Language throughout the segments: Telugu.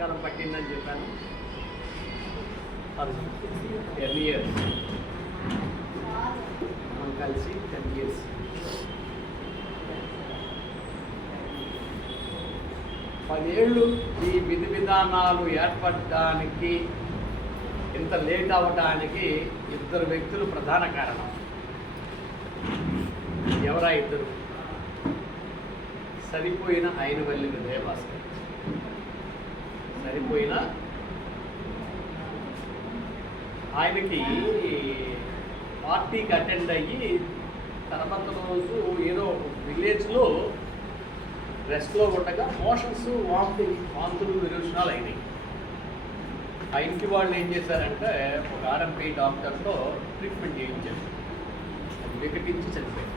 కాలం పట్టిందని చెప్పాను. టెన్ ఇయర్స్ మనం కలిసి టెన్ ఇయర్స్ పదేళ్ళు ఈ విధి విధానాలు ఏర్పడడానికి ఇంత లేట్ అవ్వడానికి ఇద్దరు వ్యక్తులు ప్రధాన కారణం. ఎవరా ఇద్దరు? సరిపోయిన ఆయన వల్లి విజయభాస్కర్ సరిపోయిన ఆయనకి పార్టీకి అటెండ్ అయ్యి తర్వాత రోజు ఏదో విలేజ్లో రెస్ట్లో ఉండగా మోషన్స్ వాంతులు వాంతులు విరోచనాలు అయినాయి. ఆ ఇంటి వాళ్ళు ఏం చేశారంటే ఒక ఆర్ఎంపీ డాక్టర్తో ట్రీట్మెంట్ చేయించారు. వికటించి చనిపోయారు.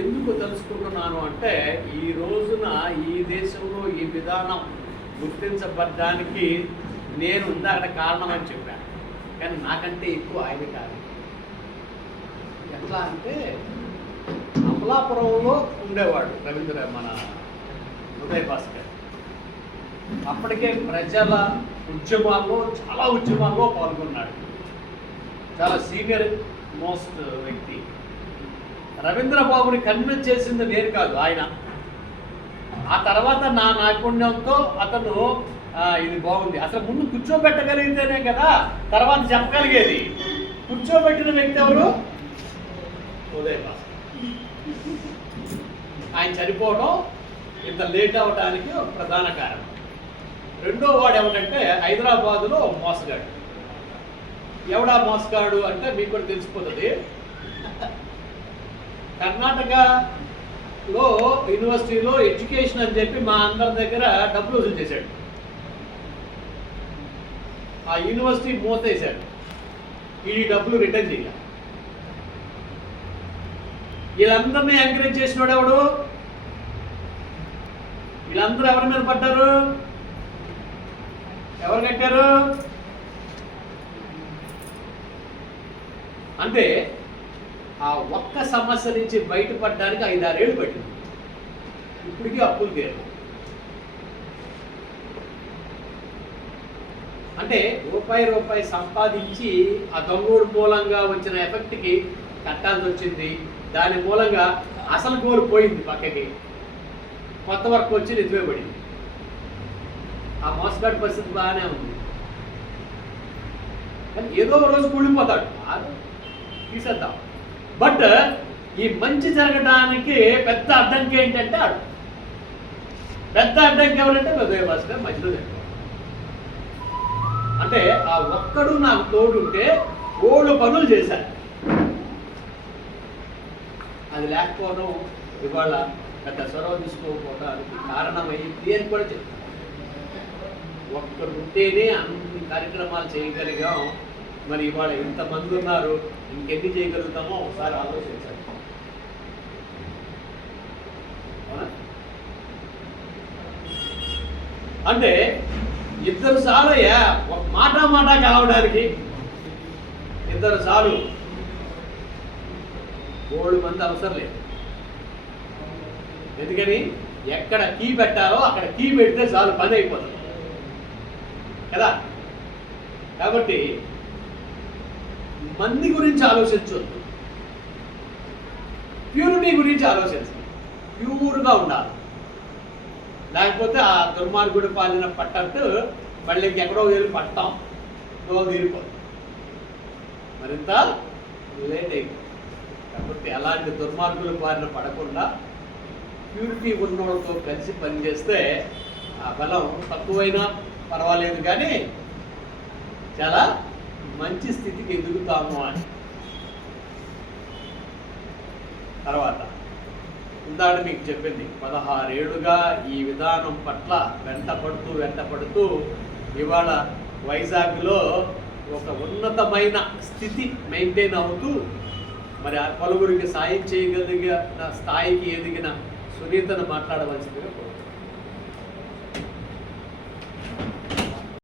ఎందుకు తెలుసుకుంటున్నాను అంటే ఈ రోజున ఈ దేశంలో ఈ విధానం గుర్తించబడ్డానికి నేను ఉందాక కారణం అని చెప్పాను. కానీ నాకంటే ఎక్కువ ఆయన కాదు ఎట్లా అంటే అమలాపురంలో ఉండేవాడు రవీంద్ర మన ఉదయ్ భాస్కర్ అప్పటికే ప్రజల ఉద్యమాల్లో చాలా ఉద్యమాల్లో పాల్గొన్నాడు. చాలా సీనియర్ మోస్ట్ వ్యక్తి. రవీంద్రబాబుని కన్విన్స్ చేసింది నేను కాదు ఆయన. ఆ తర్వాత నా నైపుణ్యంతో అతను ఇది బాగుంది. అసలు ముందు కూర్చోబెట్టగలిగితేనే కదా తర్వాత చెప్పగలిగేది. కూర్చోబెట్టిన వ్యక్తి ఎవరు? ఉదయ్ ఆయన చనిపోవడం ఇంత లేట్ అవ్వడానికి ప్రధాన కారణం. రెండో వాడు ఎవడంటే హైదరాబాదులో మోసగాడు. ఎవడా మోసగాడు అంటే మీకు కూడా తెలిసిపోతుంది. కర్ణాటకలో యూనివర్సిటీలో ఎడ్యుకేషన్ అని చెప్పి మా అందరి దగ్గర డబ్బులు వసూలు చేశాడు. ఆ యూనివర్సిటీ మూసేశాడు. ఈ డబ్బులు రిటర్న్ చేయాలి. వీళ్ళందరినీ ఎంకరేజ్ చేసినాడు ఎవడు? వీళ్ళందరూ ఎవరి మీద పడ్డారు? ఎవరు కట్టారు? అంటే ఆ ఒక్క సమస్య నుంచి బయటపడడానికి ఐదారేళ్ళు పట్టింది. ఇప్పటికీ అప్పులు తీరు అంటే రూపాయి రూపాయి సంపాదించి ఆ దొంగోడు మూలంగా వచ్చిన ఎఫెక్ట్కి కట్టాల్సి వచ్చింది. దాని మూలంగా అసలు గోలు పోయింది పక్కకి. కొత్త వర్క్ వచ్చి నిజమే పడింది ఆ మోసగాడి పరిస్థితి బాగానే ఉంది. కానీ ఏదో ఒక రోజు కూలిపోతాడు. ఆ తీసేద్దాం. బట్ ఈ మంచి జరగడానికి పెద్ద అడ్డంకి ఏంటంటే ఆడు. పెద్ద అడ్డంకి ఎవరంటే ఉదయ భాస్కర్ మధ్యలో అంటే ఆ ఒక్కడు నాకు తోడుంటే ఓళ్ళు పనులు చేశారు. అది లేకపోవడం ఇవాళ పెద్ద చొరవ తీసుకోకపోవడానికి కారణమైంది అని కూడా చెప్తాను ఒక్కరు ఉంటేనే అన్ని కార్యక్రమాలు చేయగలిగాం. మరి ఇవాళ ఇంతమంది ఉన్నారు ఇంకెన్ని చేయగలుగుతామో ఒకసారి ఆలోచించండి. అంటే ఇద్దరు చాలయ్యా ఒక మాట మాట కావడానికి. ఇద్దరు చాలు ఏడు మంది అవసరం లేదు. ఎందుకని? ఎక్కడ కీ పెట్టాలో అక్కడ కీ పెడితే చాలు పని అయిపోతుంది. కదా? కాబట్టి మంది గురించి ఆలోచించవద్దు ప్యూరిటీ గురించి ఆలోచించదు ప్యూర్గా ఉండాలి. లేకపోతే ఆ దుర్మార్గుడి పాలిన పట్టట్టు మళ్ళీ ఎక్కడో వెళ్ళి పట్టాం దోవ తీరిపోదు. మరింత లేట్ అయిపోతుంది. కాబట్టి అలాంటి దుర్మార్గుల బారిన పడకుండా ప్యూరిటీ ఉన్నోళ్ళతో కలిసి పనిచేస్తే ఆ బలం తక్కువైనా పర్వాలేదు కానీ చాలా మంచి స్థితికి ఎదుగుతాము అని తర్వాత ఇందాక మీకు చెప్పింది పదహారేళ్ళుగా ఈ విధానం పట్ల వెంట పడుతూ వెంట పడుతూ ఇవాళ వైజాగ్లో ఒక ఉన్నతమైన స్థితి మెయింటైన్ అవుతూ మరి పలువురికి సాయం చేయగలిగిన స్థాయికి ఎదిగిన సునీతను మాట్లాడవలసిందిగా కోరుతున్నాను.